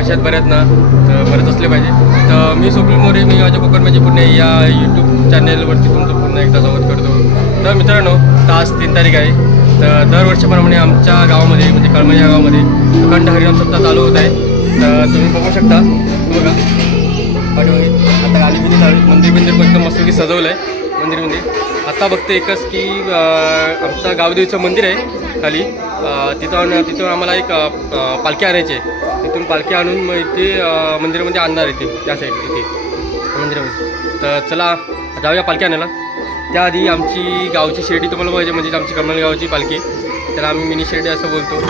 कशात बऱ्यात ना तर बरेच असले पाहिजे. तर मी स्वप्नील मोरे, मी माझ्या कोकण पुणे या यूट्यूब चॅनेलवरती तुमचं पुन्हा एकदा स्वागत करतो. तर मित्रांनो, आज 3 तारीख आहे. तर दरवर्षीप्रमाणे आमच्या गावामध्ये म्हणजे कळमणी या गावामध्ये अखंड हरिनाम सप्ताह चालू होत आहे. तर तुम्ही बघू शकता बघा आता गाडी बिंदी लावली, मंदिर पण एकदम मस्त की सजवलं आहे मंदिरमध्ये. आता बघते एकच की आमचं गावदेवीचं मंदिर आहे खाली, तिथं आम्हाला एक पालखी आणायची आहे. तिथून पालखी आणून मग इथे मंदिरामध्ये आणणार आहे ते त्या साईड इथे मंदिरामध्ये. तर चला जाऊया पालखी आणायला. त्याआधी आमची गावची शिर्डी तुम्हाला पाहिजे म्हणजे आमची कळमणी गावची पालखी, त्याला आम्ही मिनी शिर्डी असं बोलतो.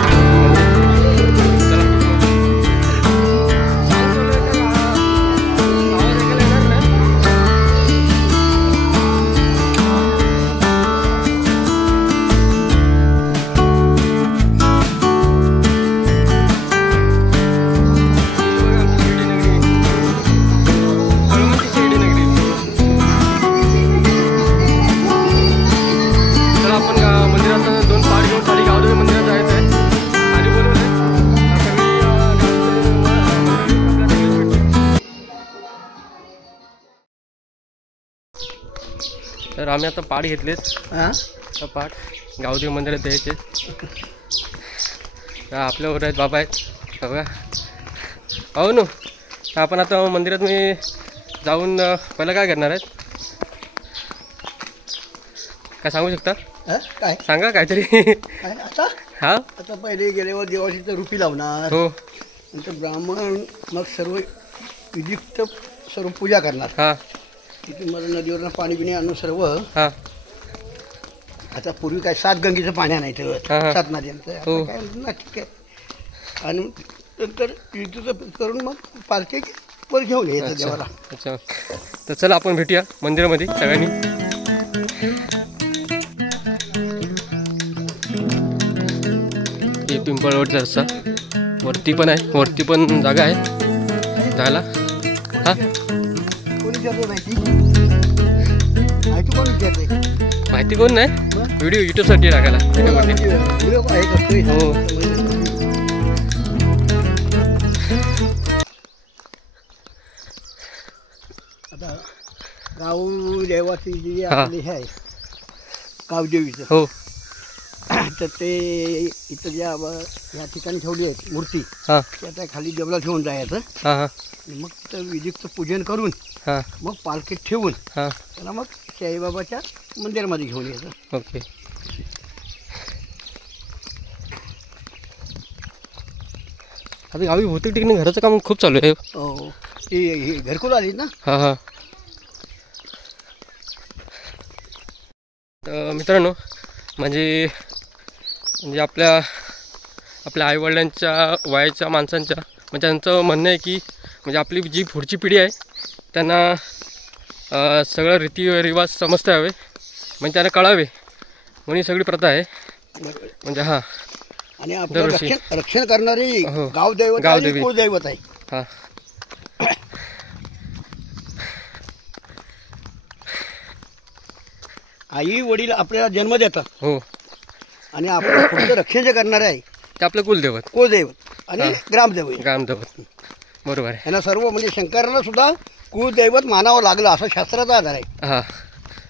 तर आम्ही आता पाठ घेतलेत. पाठ गावदेवी मंदिरात द्यायचे. आपल्यावर आहेत बाबा आहेत बघा पाहू ना. तर आपण आता मंदिरात मी जाऊन पहिलं काय करणार आहेत काय सांगू शकता? काय सांगा काहीतरी. आता हा आता पहिले गेल्यावर देवाशीचं रुपी लावणार. हो. नंतर ब्राह्मण मग सर्व विधिक्त सर्व पूजा करणार. हां तिथे मला नदीवरनं पाणी पिणे आणून सर्व. हां आता पूर्वी काय 7 गंगेचं पाणी आणायचं, 7 नद्यांचं. हो. काय ना ठीक आहे. आणि नंतर विधीचं करून मग पालखी वर घेऊन यायचं देवाला. अच्छा. तर चला आपण भेटूया मंदिरामध्ये सगळ्यांनी. हे पिंपळवट रस्ता वरती पण आहे, वरती पण जागा आहे जायला. हा माहिती कोण नाही, व्हिडिओ यूट्यूबसाठी टाकायला. हो. आता गाव देवाची जी आपली हे आहे गावदेवीचं. हो. तर ते इथं ज्या या ठिकाणी ठेवली आहे मूर्ती, हां ते आता खाली देवला ठेवून जायचं. हां हां. मग तर विधिक्त पूजन करून हां मग पालखीत ठेवून हां त्याला मग साईबाबाच्या मंदिरामध्ये घेऊन यायचं. ओके. आता गावी बहुतेक ठिकाणी घराचं काम खूप चालू आहे. हो. ती घरकुल आली ना. हां हां. तर मित्रांनो म्हणजे आपल्या आईवडिलांच्या वयाच्या माणसांच्या म्हणजे त्यांचं म्हणणं आहे की म्हणजे आपली जी पुढची पिढी आहे त्यांना सगळं रीतिरिवाज समजता यावे म्हणजे त्यांना कळावे म्हणून सगळी प्रथा आहे. म्हणजे हां आणि आपलं रक्षण करणारी गावदेवी कुळदैवत आहे. हां. आई वडील आपल्याला जन्म देतात. हो. आणि आपलं पुढचं रक्षण जे करणार आहे ते आपलं कुलदैवत आणि ग्रामदैवत. बरोबर आहे. यांना सर्व म्हणजे शंकरांना सुद्धा कुलदैवत मानावं लागलं असं शास्त्राचा आधार आहे. हां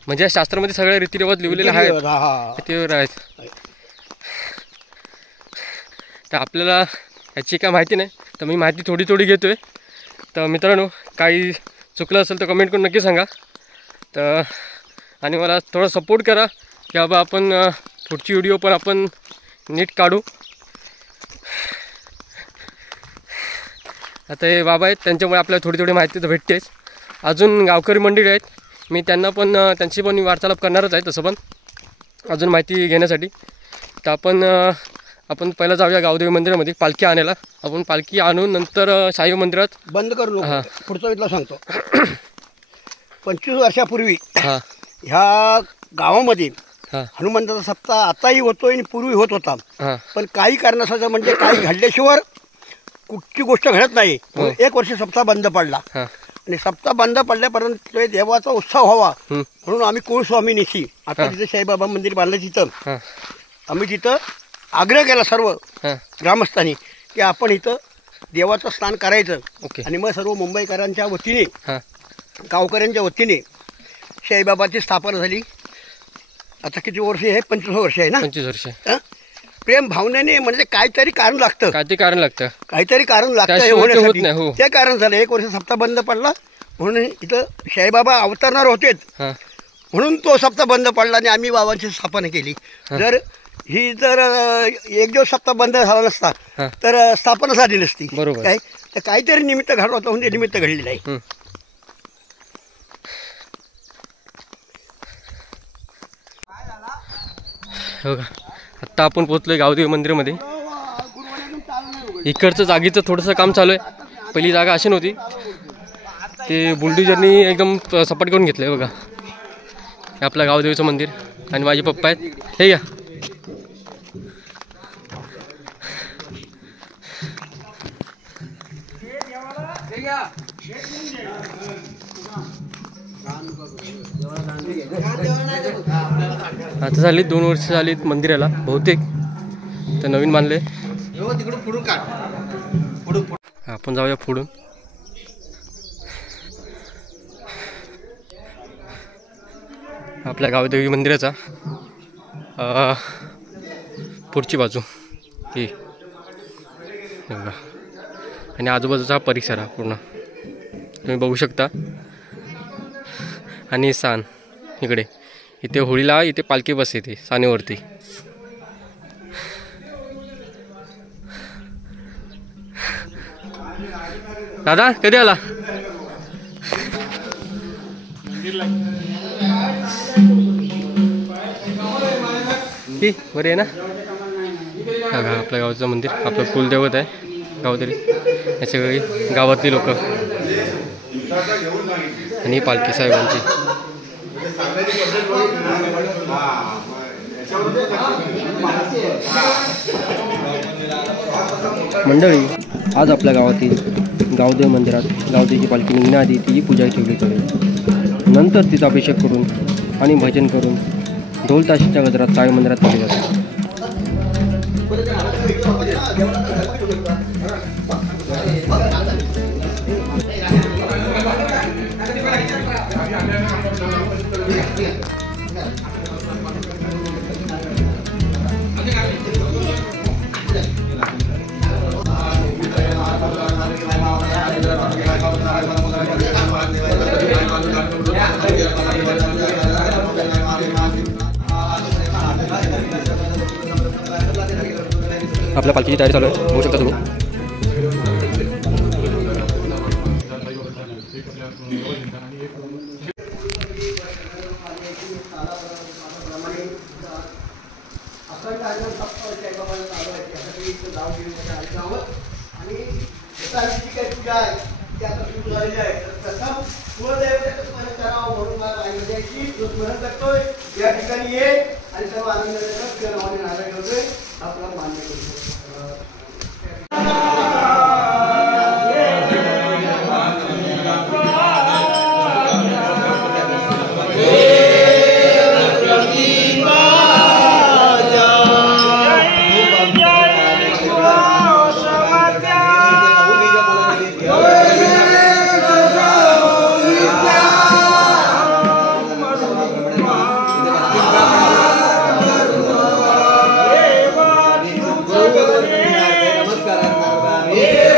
म्हणजे या शास्त्रामध्ये सगळे रीतिरिवाज लिहिलेले आहेत. तर आपल्याला याची काय माहिती नाही, तर मी माहिती थोडी घेतो आहे. तर मित्रांनो काही चुकलं असेल तर कमेंट करून नक्की सांगा. तर आणि मला थोडं सपोर्ट करा की बाबा आपण पुढची व्हिडिओ पण आपण नीट काढू. आता हे बाबा आहेत त्यांच्यामुळे आपल्याला थोडी थोडी माहिती तर भेटतेच. अजून गावकरी मंडळी आहेत, मी त्यांना पण त्यांची पण वार्तालाप करणारच आहे तसं पण अजून माहिती घेण्यासाठी. तर आपण पहिलं जाऊया गावदेवी मंदिरामध्ये पालखी आणायला. आपण पालखी आणून नंतर साई मंदिरात बंद करू नको. हां. पुढचं मी तुला सांगतो. 25 वर्षापूर्वी हां ह्या गावामध्ये हां हनुमंताचा सप्ताह आताही होतोय आणि पूर्वी होत होता. हां पण काही कारणाचं म्हणजे काही घडल्याशिवाय कुठची गोष्ट घडत नाही. म्हणून 1 वर्ष सप्ताह बंद पडला हां आणि सप्ताह बंद पडल्यापर्यंत ते देवाचा उत्सव व्हावा म्हणून आम्ही कुळस्वामिनीशी आता तिथे साईबाबा मंदिर बांधलं तिथं हां आम्ही तिथं आग्रह केला सर्व हां ग्रामस्थांनी की आपण इथं देवाचं स्नान करायचं. ओके. आणि मग सर्व मुंबईकरांच्या वतीने हां गावकऱ्यांच्या वतीने साईबाबाची स्थापना झाली. आता किती वर्ष आहे? 25 वर्ष आहे ना. 25 वर्ष. हं? प्रेम भावनेने म्हणजे काहीतरी कारण लागतं. काय ते कारण लागतं. काहीतरी कारण लागतं हे त्याशिवाय ते होत होण्यासाठी. नाही. हो. ते कारण झालं. 1 वर्ष सप्ताह बंद पडला म्हणून इथं साईबाबा अवतरणार होतेच हां म्हणून तो सप्ताह बंद पडला आणि आम्ही बाबांची स्थापना केली. जर 1 दिवस सप्ताह बंद झाला नसता हां. तर स्थापना झाली नसती. बरोबर. काय तर काहीतरी निमित्त घडलं होतं म्हणजे निमित्त घडलेलं आहे. हो का. आत्ता आपण पोहोचलोय गावदेवी मंदिरामध्ये. इकडचं जागेचं थोडंसं काम चालू आहे. पहिली जागा अशी नव्हती, ते बुलडोजरनी एकदम सपाट करून घेतलं आहे बघा. हे आपलं गावदेवीचं मंदिर आणि माझे पप्पा आहेत. हे घ्या. आता झाली 2 वर्ष झाली मंदिराला बहुतेक, तर नवीन बांधले. आपण जाऊया पुढून. आपल्या गावदेवी मंदिराचा पुढची बाजू ही बघा आणि आजूबाजूचा परिसर हा पूर्ण तुम्ही बघू शकता. आणि सान इकडे, इथे होळीला इथे पालखी बस येते सानेवरती. दादा कधी आला? बरे आहे ना. हा का आपल्या गावचं मंदिर, आपलं कुलदैवत आहे गावतरी. हे सगळी गावातली लोक आणि पालखी साहेबांची. मंडळी, आज आपल्या गावातील गावदेव मंदिरात गावदेवीची पालखी निघण्याआधी तिची पूजा ठेवली जाते. नंतर तिचा अभिषेक करून आणि भजन करून ढोल ताशाच्या गजरात साई मंदिरात केले जाते. आपल्या पालखीची तयारी चालू आहे, बघू शकता तुम्ही. या ठिकाणी ये आणि सर्व आनंद आपला मान्य करू. नमस्कार.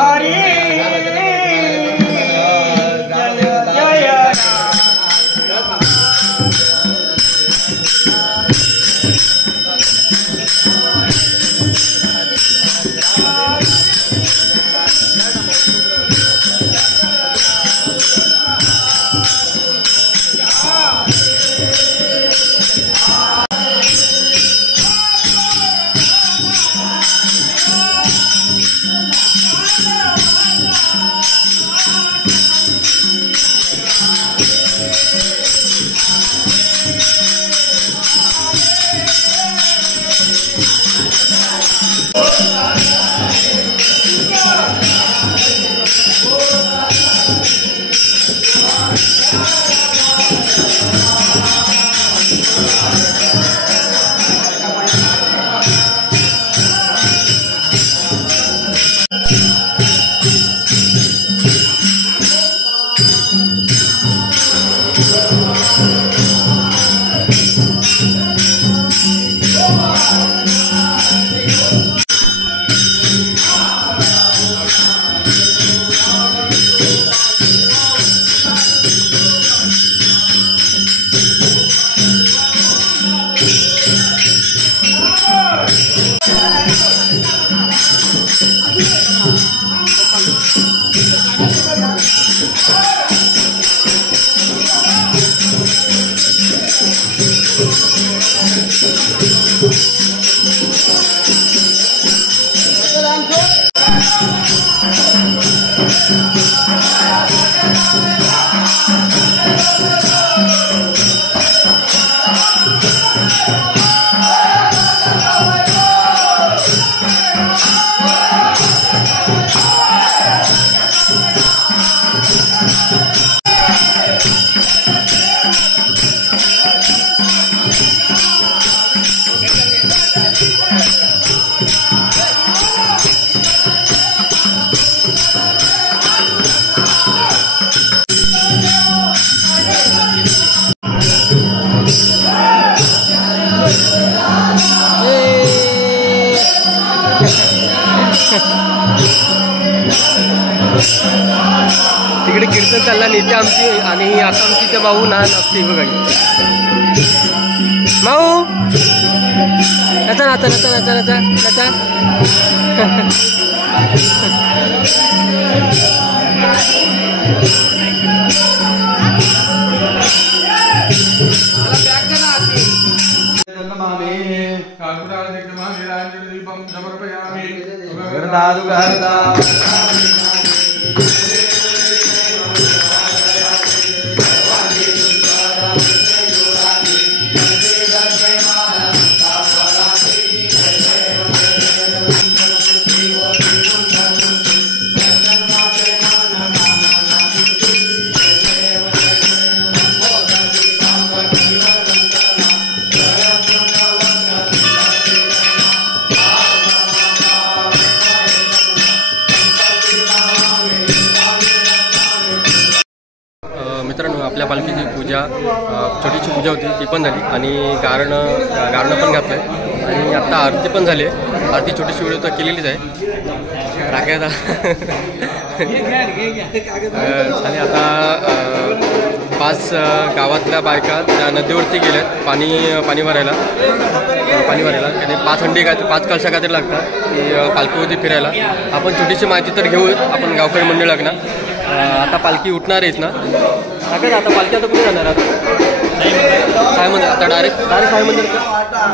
हरी तिकडे कीर्तन चालला नेते आमची आणि आता आमची त्या भाऊ ना नसते बघा भाऊ नाचा नाचा नाचा नाचा नाचा मित्रांनो आपल्या पालखीची पूजा छोटीशी पूजा होती ती पण झाली आणि गारणं पण घातलं आहे आणि आत्ता आरती पण झाली आहे. आरती छोटीशी व्हिडिओ तर केलेलीच आहे. राख्यात आणि आता 5 गावातल्या बायका त्या नदीवरती गेल्यात पाणी भरायला त्याने 5 हंडी काय 5 कलशा काहीतरी लागतात ती पालखीवरती फिरायला. आपण छोटीशी माहिती तर घेऊ आपण गावकरी मंडळ लागणार. आता पालखी उठणार आहेत ना आता पालखी आता कुठे जाणार आता साई मंदिर आता डायरेक्ट साई मंदिर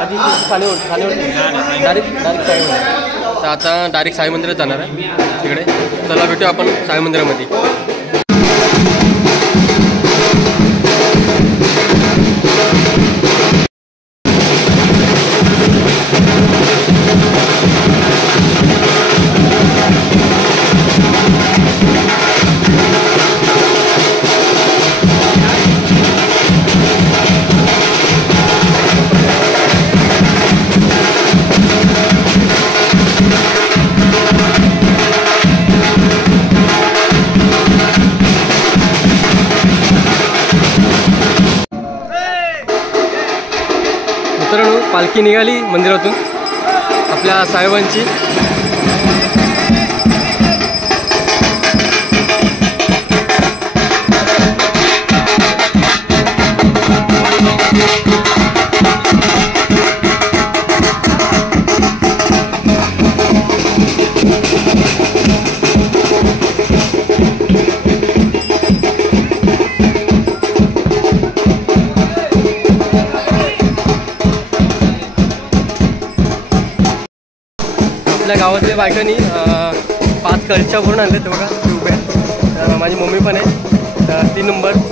आधी ठाणेवर डायरेक्ट साई मंदिर तर आता डायरेक्ट साई मंदिरात जाणार आहे तिकडे. चला भेटू आपण साई मंदिरामध्ये. मित्रांनो पालखी निघाली मंदिरातून आपल्या साहेबांची. आपल्या गावातल्या बायकांनी 5 कलशा भरून आणले ते बघा ते उभे आहेत. तर माझी मम्मी पण आहे. तर 3 नंबर बघा.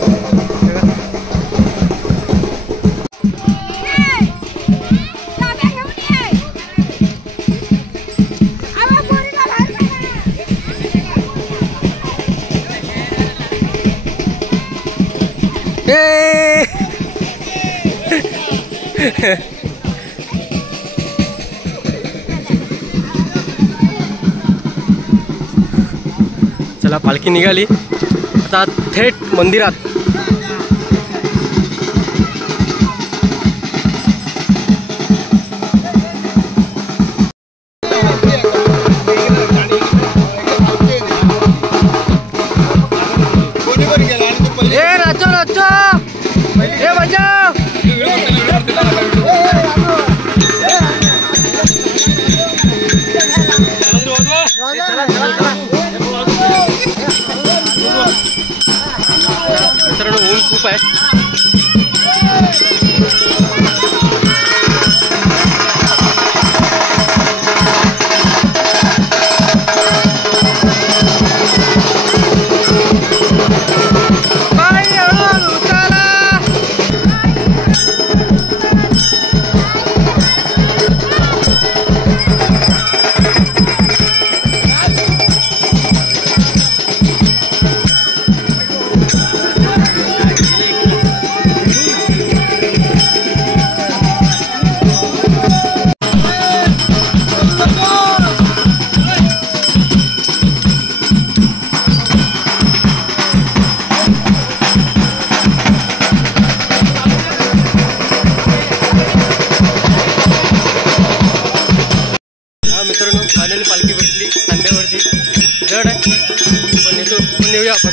चला पालखी निघाली आता थेट मंदिरात. नाचो नाचो हे बजाव. मित्रांनो ऊन खूप आहे. मित्रांनो फायनली पालखी बसली खांद्यावरती. जड आहे पण येतो पण नेऊया आपण.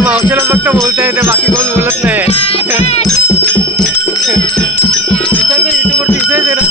मावशीला फक्त बोलता येते बाकी कोण बोलत नाही. युट्यूबवर दिसायचे ना.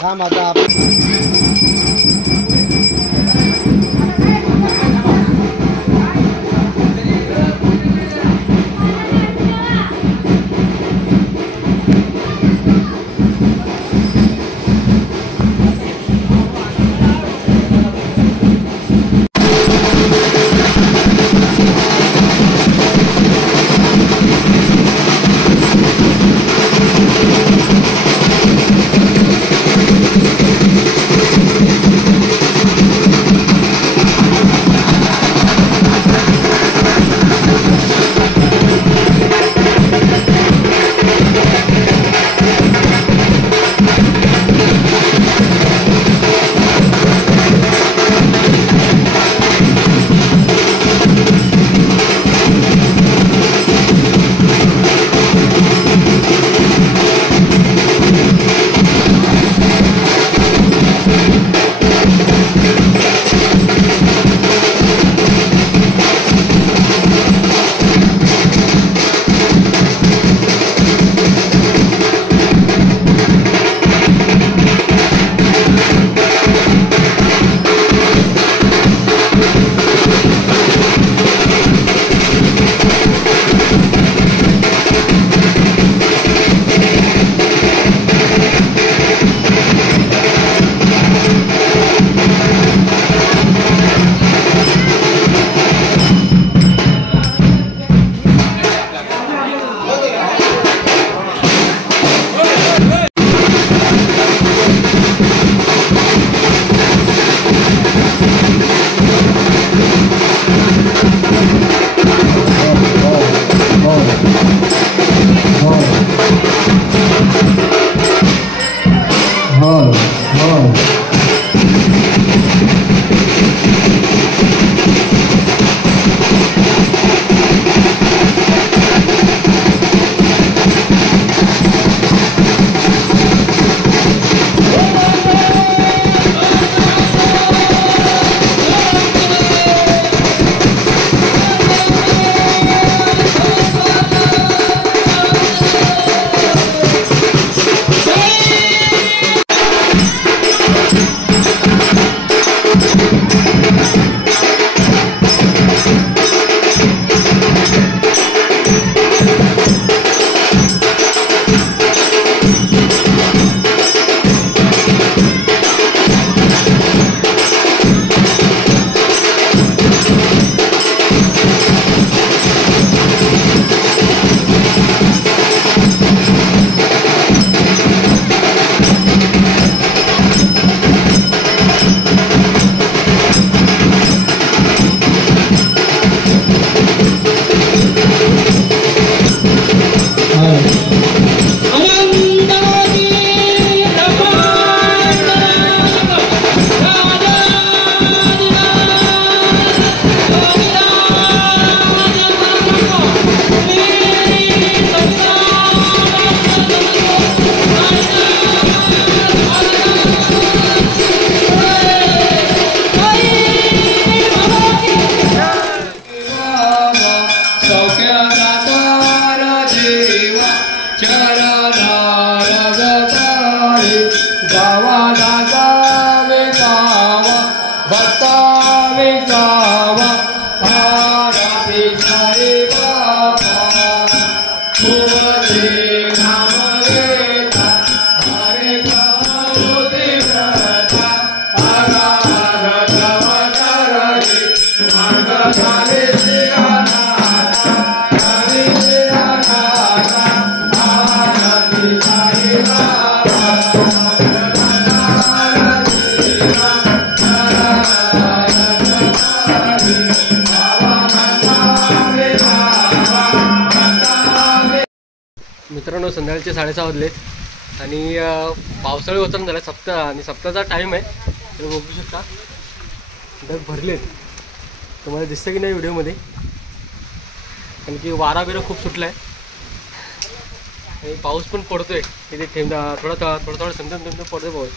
थांब आता आपण मित्रांनो संध्याकाळचे 6:30 वाजले आणि पावसाळी उतरून झाला सप्ताह आणि सप्ताहाचा टाईम आहे. तुम्ही बघू शकता ढग भरलेत. तुम्हाला दिसतं की नाही व्हिडिओमध्ये, कारण की वारा बिरा खूप सुटला आहे आणि पाऊस पण पडतोय. तिथे थेंब थोडा थेंब पडतोय पाऊस.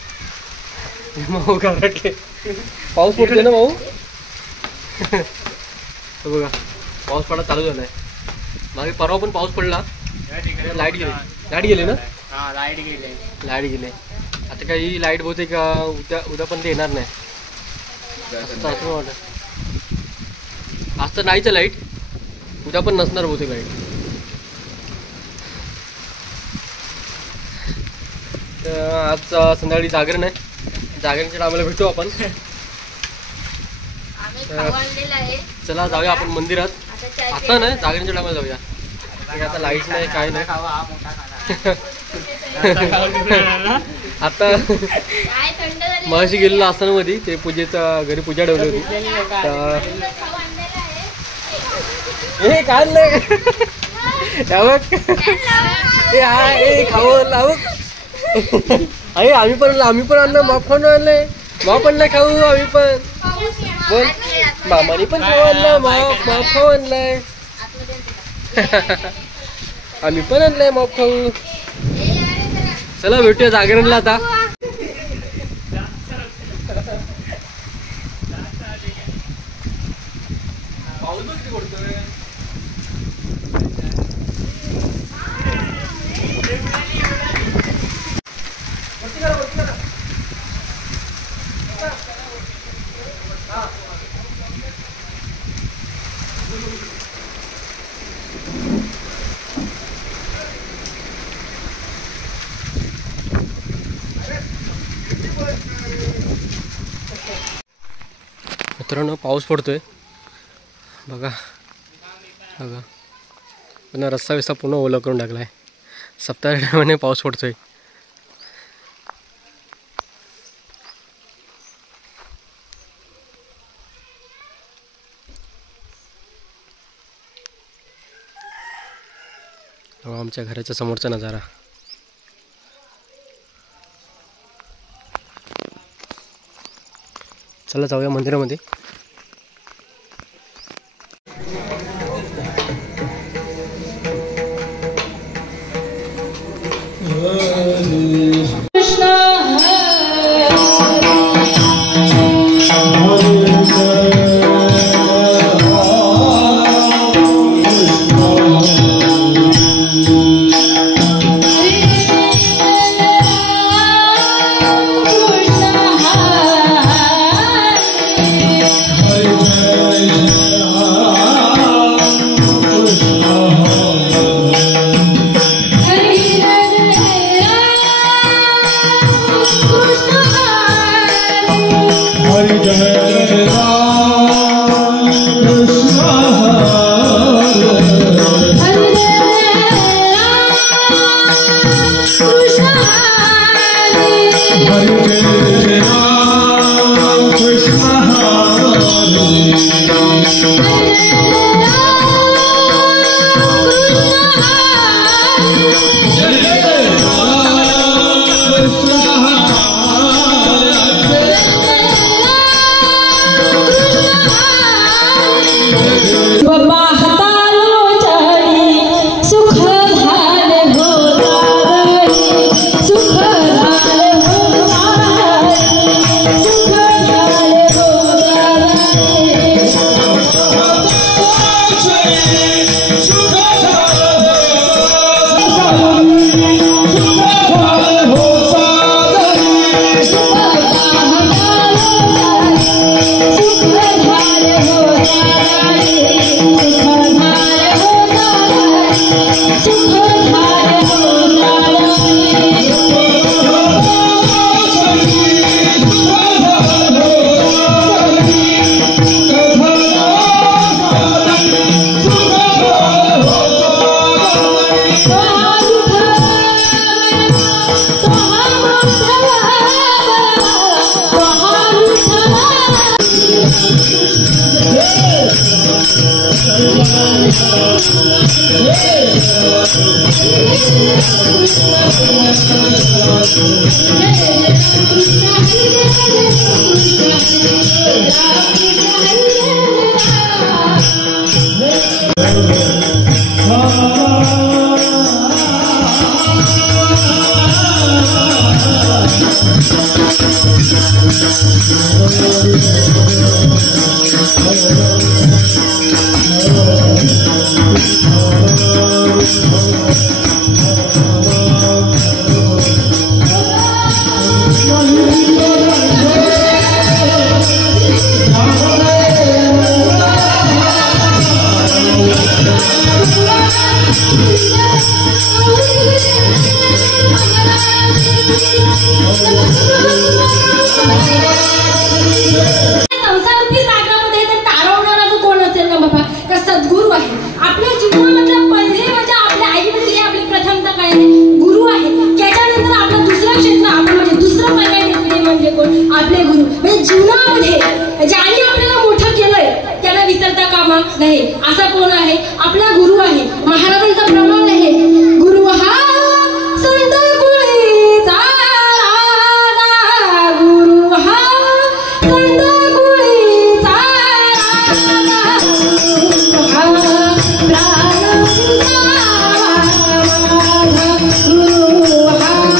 भाऊ घरातले पाऊस पडतोय ना भाऊ. बघा पाऊस पडा चालू झाला आहे. मागे परवा पण पाऊस पडला. लाईट गेली ना. लाईट गेली. आता काही लाईट बहुतेक उद्या पण येणार नाही असं वाटत. आज तर नाहीच लाईट, उद्या पण नसणार बहुतेक लाईट. तर आज संध्याकाळी जागरण आहे. जागरणच्या टायमाला भेटू आपण. चला जाऊया आपण मंदिरात. आता नाही, जागरणच्या टायमाला जाऊया. आता लाईट नाही काय नाही. आता मगाशी गेलेलो असताना मध्ये ते पूजेचा घरी पूजा ठेवली होती. हे काय नाही खाऊ लावू. अरे आम्ही पण आणलं. माफान आणलंय. माफ आणलंय खाऊ आम्ही पण. बोल मामानी पण खाऊ आणलं. माफ खाऊ आणलाय. आम्ही पण आणलंय माफ खाऊ. चला भेटूया जागरणला आता. मित्रांनो पाऊस पडतोय बघा. पण रस्ता बिस्ता पूर्ण ओला करून टाकलाय. सप्ताहाने पाऊस पडतोय. आमच्या घराच्या समोरचा नजारा. चला जाऊया मंदिरामध्ये. सुख नाही असा कोण आहे आपला गुरु आहे महाराजांचा प्रमाण आहे गुरु हा संत कुळीचा राजा गुरु हा संत कुळीचा राजा गुरु हा प्राण गुरु हा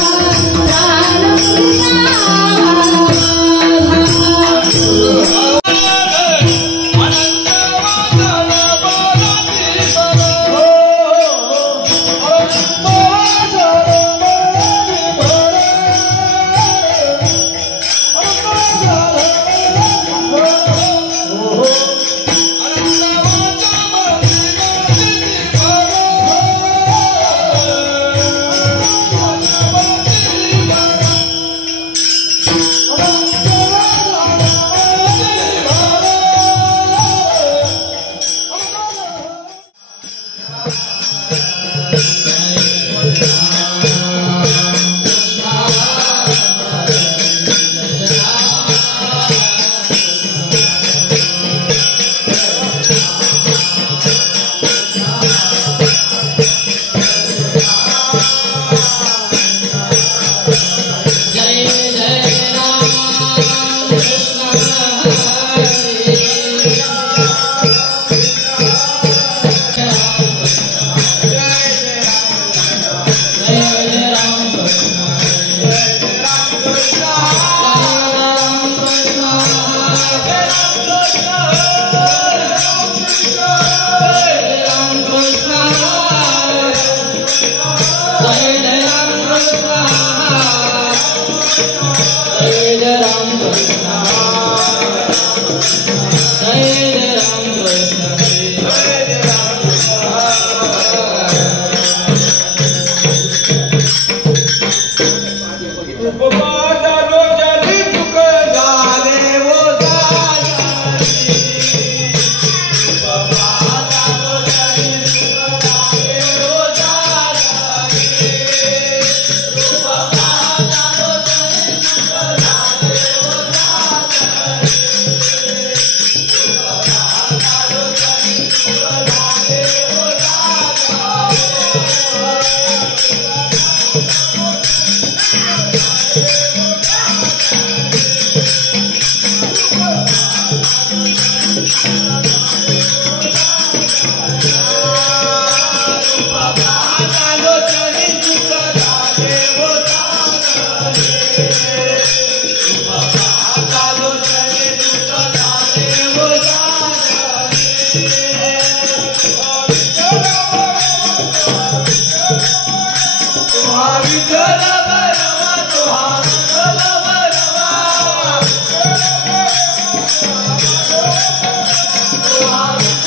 Oh,